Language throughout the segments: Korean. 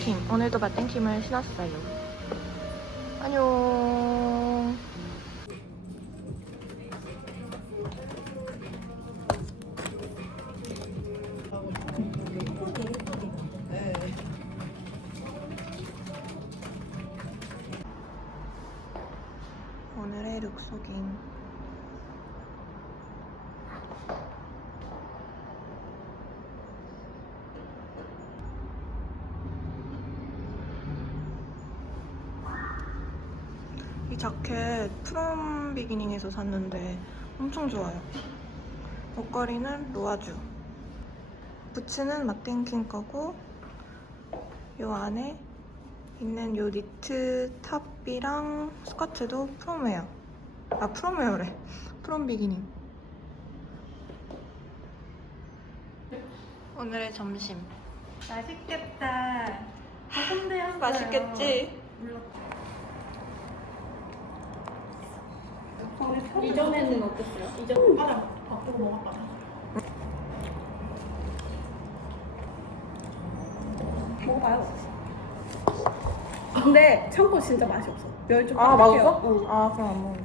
맛땡킴. 오늘도 맛땡킴을 신었어요. 안녕. 오늘의 룩 속인 자켓 프롬 비기닝에서 샀는데 엄청 좋아요. 목걸이는 로아주. 부츠는 마땡킨 거고 요 안에 있는 요 니트 탑이랑 스커트도 프롬웨어. 아 프롬웨어래. 프롬 비기닝. 오늘의 점심. 맛있겠다. 홍대였어요. 맛있겠지? 이전에는 어땠어요? 이전 맞아. 바쁘고 먹었다. 먹어봐요. 근데 참고 진짜 맛이 없어. 멸좀 아 맛없어? 어. 아 그럼 안 먹어.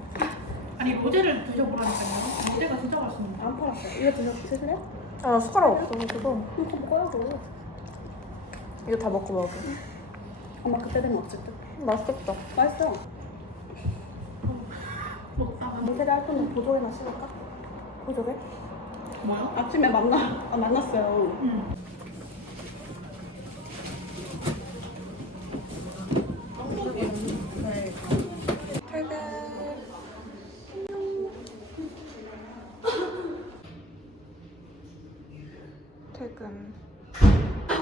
아니 모델을 드셔보라니까요. 모델가 진짜 맛있는데. 안 팔았어요. 이거 드셔 드실래요? 아 숟가락 없어가지고 이거 먹어야죠. 이거 다 먹고 먹어. 엄마 그때 되면 어쨌든. 맛있겠다. 맛있어. 모델 할 거면 보조개나 심을까? 보조개? 뭐야? 아침에 만나 아, 만났어요. 응. 퇴근. 퇴근.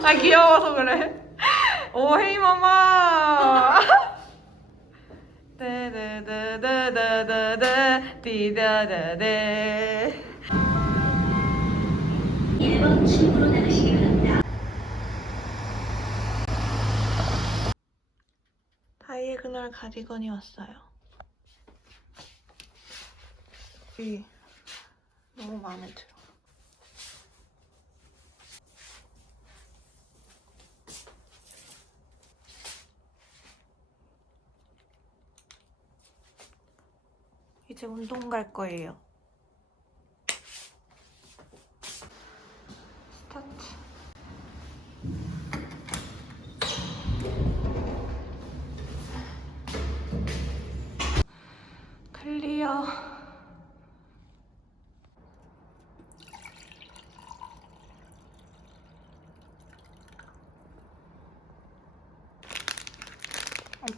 아 귀여워서 그래. 오 헤이 마마. 데데데데데데데 디다다데. 1번 출구로 나가시기 바랍니다. 다이애그널 가디건이 왔어요. 이 너무 마음에 들어. 이제 운동 갈 거예요. 스타트. 클리어.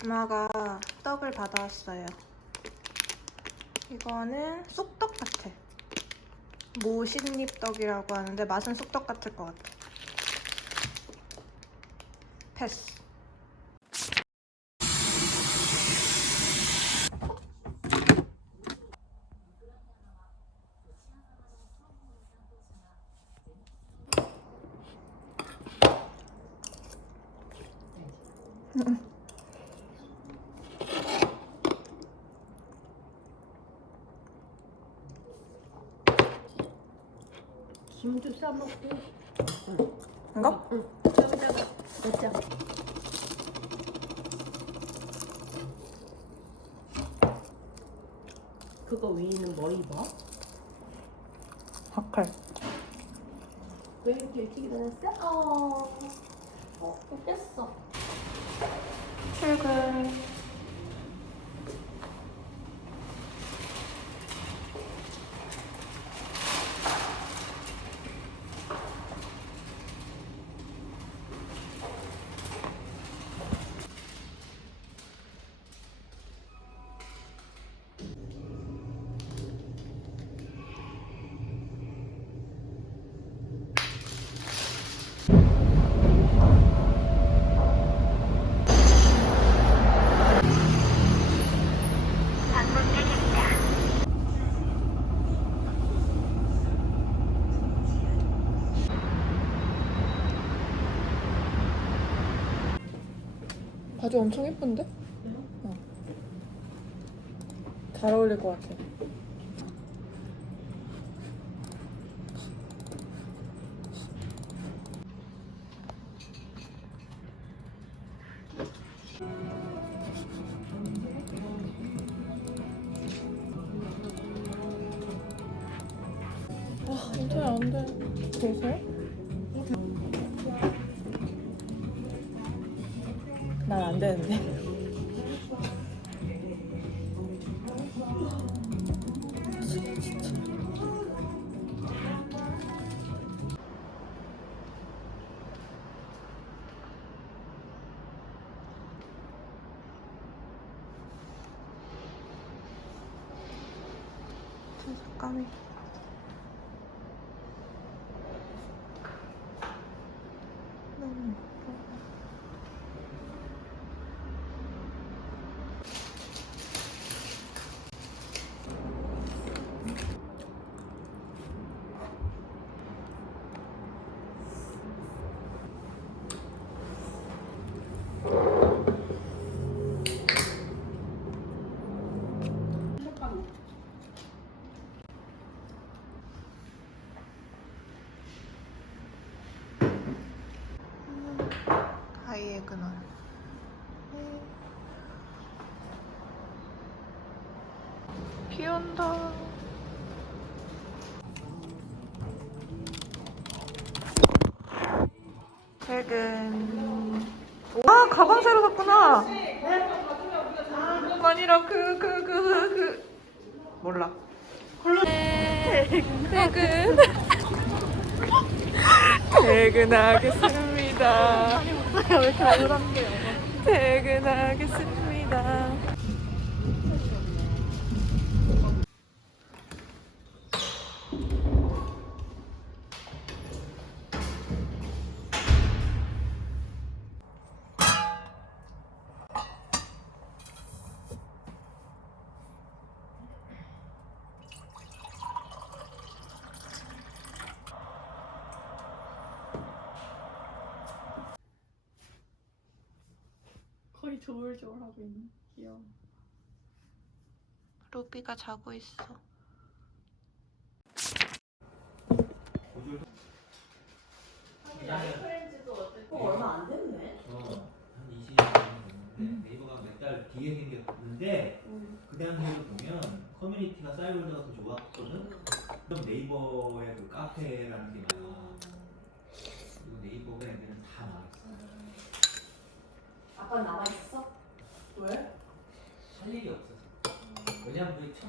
엄마가 떡을 받아왔어요. 이거는 쑥떡 같아. 모신잎 떡이라고 하는데 맛은 쑥떡 같을 것 같아. 패스. 김도 싸먹고. 이거? 여기다가 넣자. 그거 위에는 뭐 입어? 박칼. 왜 이렇게 일찍 일어났어? 어. 어, 깼어. 출근. 바지 엄청 예쁜데? 어. 잘 어울릴 것 같아. 와, 인터넷 안 돼. 보세요? 난안 되는데. 색감이 너무 예뻐. 다이애그널 비 온다. 퇴근 아 가방 새로 샀구나. 아니라 그 그 그 그 몰라. 퇴근 퇴근하겠습니다? 퇴근하겠습니다. 거의 조울조울 하고 있는 귀여워. 루비가 자고 있어. 얼마 안 됐네. 어, 한 20년 됐는데 네이버가 몇 달 뒤에 생겼는데 그 당시에 보면 커뮤니티가 사이버드가 더 좋았거든. 그럼 네이버의 그 카페라는 게 많아. 그리고 네이버가 애들은 다 망했어. 아빠 남아 있어? 왜? 할 일이 없어서.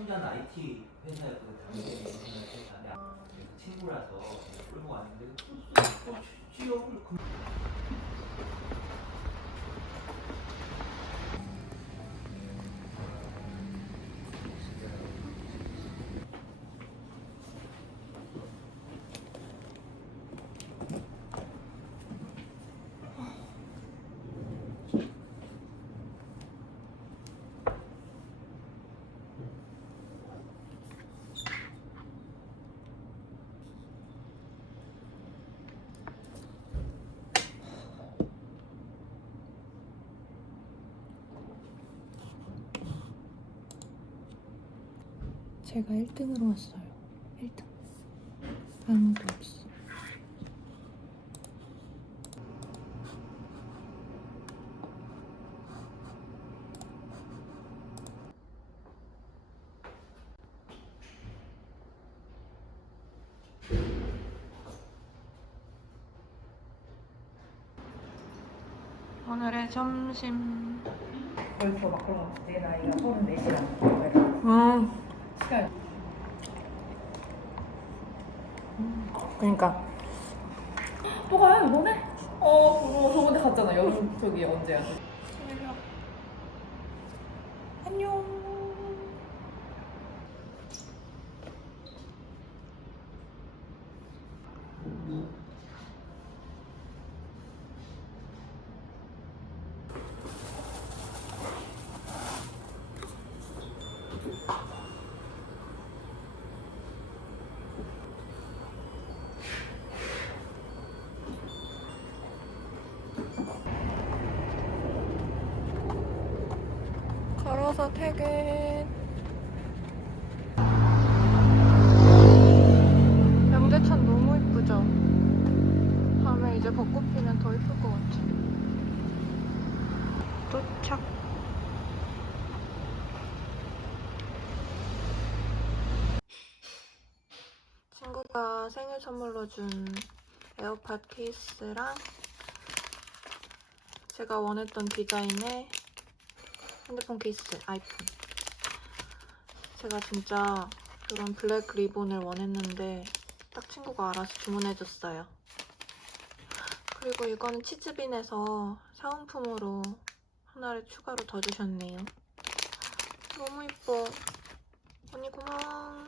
그 첨단 IT 회사였거든. 당시에 그래서 친구라서 그냥 끌고 왔는데 어, 취업을 그 제가 1등으로 왔어요. 1등. 아무도 없어. 오늘의 점심. 벌써 막 그런 거. 내 나이가 34시간. 음. 그러니까 또 가요, 이번에? 어, 저번에 갔잖아. 여름, 저기 언제야? 걸어서 퇴근. 양재천 너무 이쁘죠? 밤에 이제 벚꽃 피면 더 이쁠 것 같아. 도착. 친구가 생일 선물로 준 에어팟 케이스랑 제가 원했던 디자인의 핸드폰 케이스, 아이폰. 제가 진짜 그런 블랙 리본을 원했는데 딱 친구가 알아서 주문해줬어요. 그리고 이거는 치즈빈에서 사은품으로 하나를 추가로 더 주셨네요. 너무 예뻐. 언니 고마워.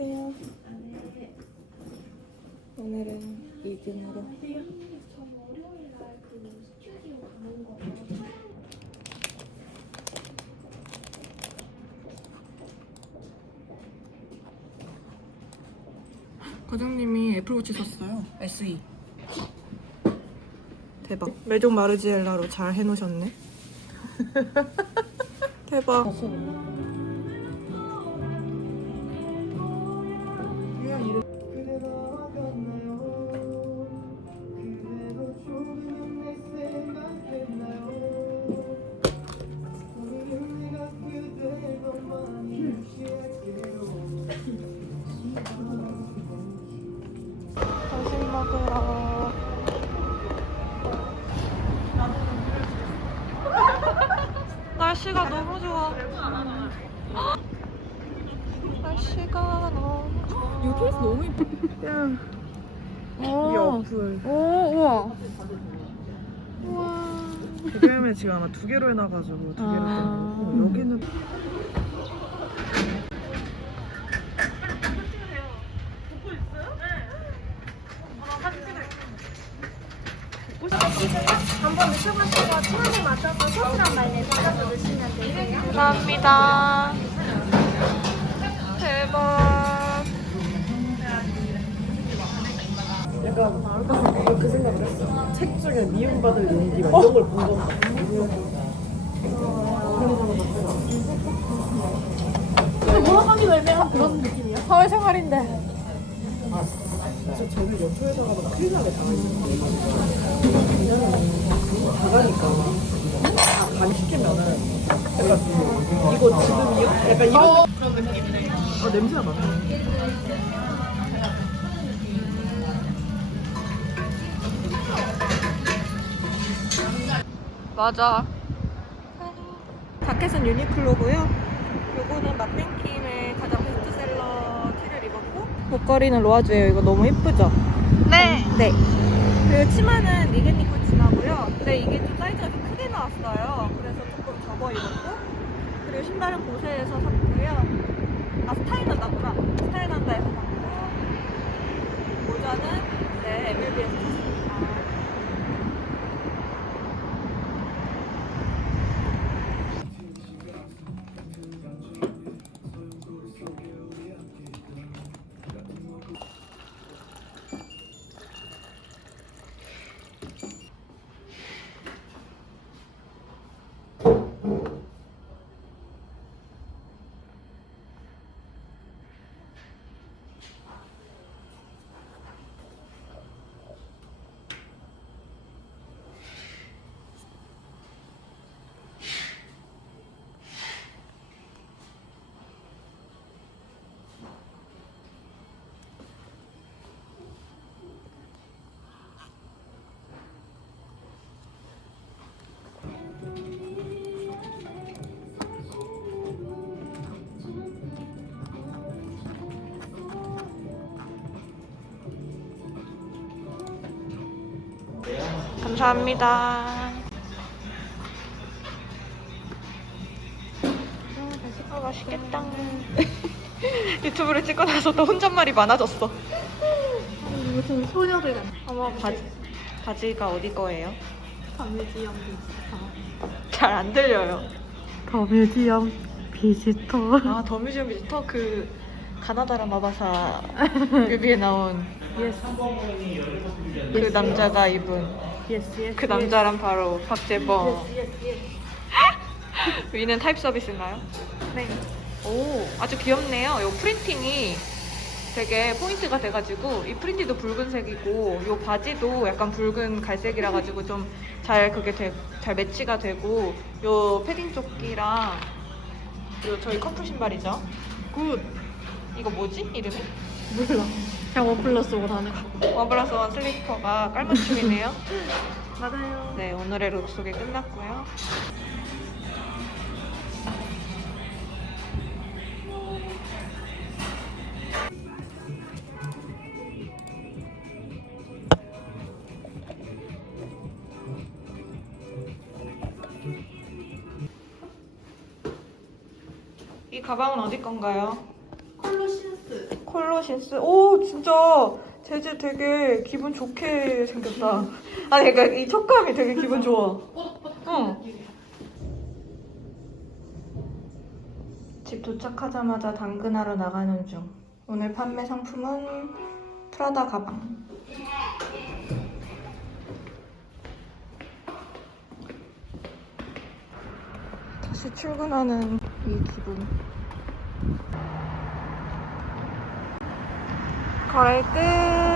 안녕하세요. 오늘은 2등으로. 과장님이 애플워치 샀어요. SE. 대박. 메종 마르지엘라로 잘 해놓으셨네. 대박. 두 개로 해놔가지고 두 개로 아. 떼고 여기는 한번 드셔보시고 취향에 맞춰서 소스랑 마요네즈 섞어서 드시면 되세요. 감사합니다. 약간 그렇게 생각을 했어 책 중에 미움받을 용기가 이런 걸본 적은 없어 돌아가기도 애매한 그런 느낌이야. 사회생활인데. 진짜 저는 여초에서 가면 큰일 나게 당하니까 가가니까. 다 간시키면은 약간 이거 지금이요? 약간 이런 그런 느낌이네. 아 냄새가 나네 맞아. 자켓은 유니클로고요. 요거는 맛뱅킴의 가장 베스트셀러 티를 입었고 목걸이는 로아주예요. 이거 너무 예쁘죠? 네. 네. 그리고 치마는 니겐니코 치마고요. 근데 이게 좀 사이즈가 좀 크게 나왔어요. 그래서 조금 접어 입었고. 그리고 신발은 보세에서 샀고요. 아, 스타일 난다구나. 스타일 난다에서 샀고. 모자는 네, MLB에서 샀습니 감사합니다. 아, 맛있겠다. 유튜브를 찍고 나서 또 혼잣말이 많아졌어. 무슨 소녀들 같아. 어머, 바지, 바지가 어디 거예요? 감유지영 비지터. 잘 안 들려요. 감유지영 비지터. 아, 더 뮤지엄 비지터? 그, 가나다라 마바사 뮤비에 나온 그 남자가 입은 예스 예스. 그 남자란 바로 박재범. 위는 타입 서비스인가요? 네. 오, 아주 귀엽네요. 이 프린팅이 되게 포인트가 돼가지고 이 프린티도 붉은색이고 이 바지도 약간 붉은 갈색이라 가지고 좀 잘 그게 돼, 잘 매치가 되고 요 패딩 조끼랑 요 저희 커플 신발이죠. 굿. 이거 뭐지? 이름이? 몰라. 그냥 원 플러스 원 하는 거. 원 플러스 원 슬리퍼가 깔맞춤이네요. 맞아요. 네, 오늘의 룩 소개 끝났고요. 이 가방은 어디 건가요? 콜로신스. 오, 진짜 재질 되게 기분 좋게 생겼다. 아니, 그러니까 이 촉감이 되게 기분 좋아. 응. 집 도착하자마자 당근하러 나가는 중. 오늘 판매 상품은 프라다 가방. 다시 출근하는 이 기분. 거래 끝.